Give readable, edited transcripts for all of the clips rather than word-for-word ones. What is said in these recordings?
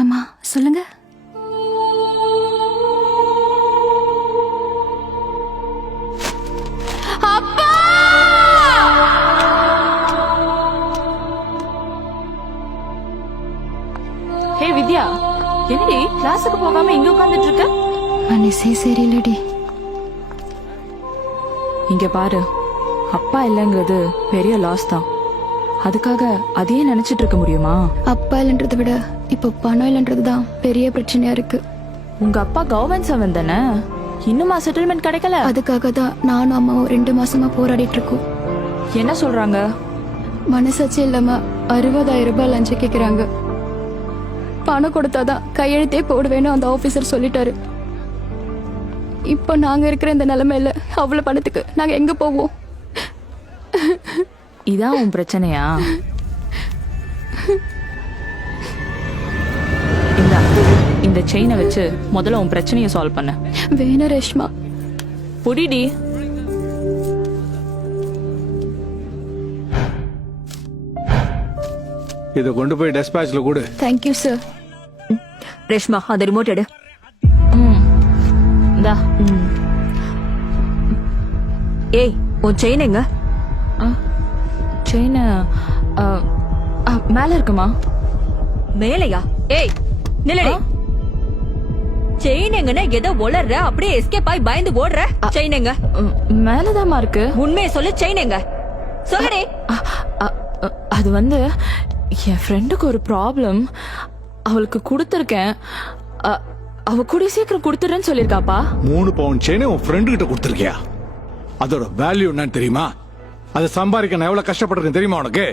அம்மா சொல்லுங்க. அப்பா! ஹே வித்யா, என்னடி கிளாஸுக்கு போகாம இங்க உட்கார்ந்துட்டு இருக்க? மனசே சரியில்லடி. இங்க பாரு, அப்பா இல்லங்கிறது பெரிய லாஸ் தான். அதுக்காக அதையே நினைச்சிட்டு இருக்க முடியுமா? அப்பா இல்லன்றதை விட இப்ப பணம் இல்லன்றதுதான் பெரிய பிரச்சனையா இருக்கு. உங்க அப்பா கவர்மெண்ட் சர்வன் தானே, இன்னுமா செட்டில்மெண்ட் கிடைக்கல? அதுக்காக தான் நானும் அம்மாவும் 2 மாசமா போராடிட்டு இருக்கோம். என்ன சொல்றாங்க? மனசாட்சி இல்லாம 60,000 ரூபாய் லஞ்சம் கேக்குறாங்க. பணம் கொடுத்தாதான் கையெழுத்தே போடுவேன்னு அந்த ஆபீசர் சொல்லிட்டாரு. இப்போ நாங்க இருக்கிற இந்த நிலைமையில அவ்வளவு பணத்துக்கு நாங்க எங்க போவோம்? இதான் உன் பிரச்சனையா? இந்த செயினை வச்சு முதல்ல உன் பிரச்சனையை சால்வ் பண்ண. வேணா ரேஷ்மா, புடிடி. இத கொண்டு போய் டெஸ்பாச்ல கொடு. Thank you sir. ரேஷ்மா, அந்த ரிமோட் எடு. இந்தா. ஏய், உன் செயின் எங்க? செயின் மேல இருக்குமா? மேலையா? ஏய் நில்லடி. செயின் எங்கன்னா ஏதோ ஒளர்ற, அப்படியே எஸ்கேப் ஆகி பயந்து ஓடுற. செயின் எங்க? மேலதாமா இருக்கு. உண்மையை சொல்லு, செயின் எங்க? சொல்லுடி. அது வந்து என் ஃப்ரெண்டுக்கு ஒரு ப்ராப்ளம், அவளுக்கு கொடுத்துருக்கேன். அவ கூடிய சீக்கிரம் கொடுத்துறேன்னு சொல்லிருக்காப்பா. 3 பவுண்ட் செயினை உன் ஃப்ரெண்டு கிட்ட கொடுத்துருக்கியா? அதோட வேல்யூ என்னன்னு தெரியுமா? அதை சம்பாதிக்க நான் எவ்வளவு கஷ்டப்பட்டிருக்கேன் தெரியுமா உனக்கு?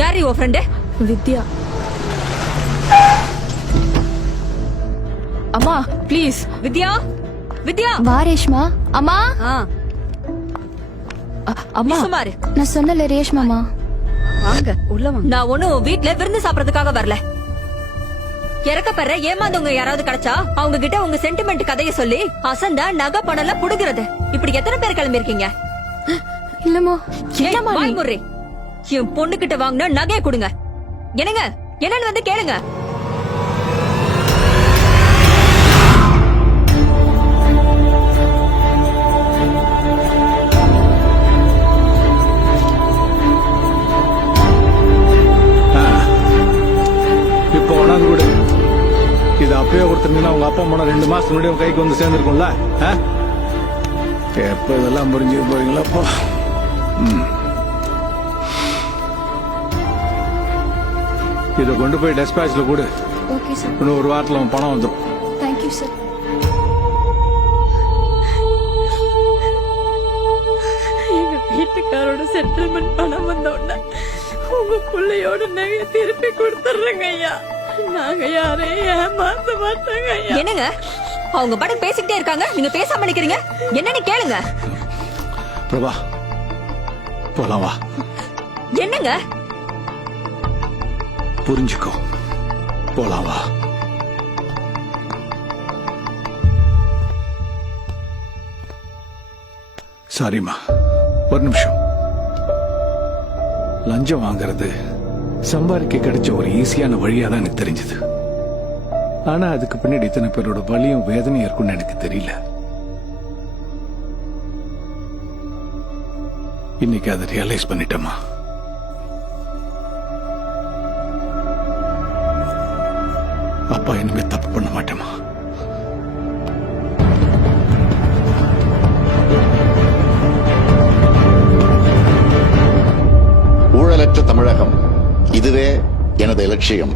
யாரு உன் ஃப்ரெண்டு? வித்யா. அம்மா ப்ளீஸ். வித்யா, வித்யா வா ரேஷ்மா. அம்மா, அம்மா சுமாரு. நான் சொன்னல ரேஷ்மாமா. வாங்க உள்ள வாங்க. நான் ஒண்ணும் வீட்ல விருந்து சாப்பிடறதுக்காக வரல. இறக்கப்படுற ஏமாந்தவங்க யாராவது கிடைச்சா அவங்க கிட்ட உங்க சென்டிமெண்ட் கதையை சொல்லி அசந்தா நகை பணம்லாம் புடுங்கிறது. இப்படி எத்தனை பேர் கிளம்பி இருக்கீங்க? இல்லம்மா. என்னம்மா நீ? வாய் முறை. என் பொண்ணு கிட்ட வாங்கினா நகையை கொடுங்க. என்னங்க என்னன்னு வந்து கேளுங்க. இப்போ உணர்ந்து விடு. இது அப்பயே கொடுத்துருந்தீங்கன்னா உங்க அப்பா அம்மா 2 மாசத்துக்கு முன்னாடி உங்க கைக்கு வந்து சேர்ந்துருக்கும்ல. எப்ப இதெல்லாம் புரிஞ்சுக்க போறீங்களா? அப்போ இதை கொண்டு போய் டெஸ்பாச்ல கொடு. Okay sir. இன்னும் 1 வாரத்துல உன் பணம் வந்துடும். Thank you sir. எங்க வீட்டுக்காரோட செட்டில்மெண்ட் பணம் வந்த உடனே உங்க பிள்ளையோட நகையை திருப்பி கொடுத்துறேங்க ஐயா. நாங்க யாரையும் ஏமாத்த மாட்டாங்க ஐயா. என்னங்க அவங்க பாட்டு பேசிக்கிட்டே இருக்காங்க, நீங்க பேசாம நிக்கிறீங்க. என்னன்னு கேளுங்க. பிரபா, போலாம் வா. என்னங்க? புரிஞ்சுக்கோ, போலாம் வா. சாரிம்மா, ஒரு நிமிஷம். லஞ்சம் வாங்குறது சம்பாதிக்க கிடைச்ச ஒரு ஈஸியான வழியா தான் எனக்கு தெரிஞ்சது. ஆனா அதுக்கு பின்னாடி இத்தனை பேரோட வலியும் வேதனையும் இருக்கும்னு எனக்கு தெரியல. இன்னைக்கு அதை ரியலைஸ் பண்ணிட்டேமா. அப்பா இனிமே தப்பு பண்ண மாட்டேமா. ஊழலற்ற தமிழகம், இதுவே எனது லட்சியம்.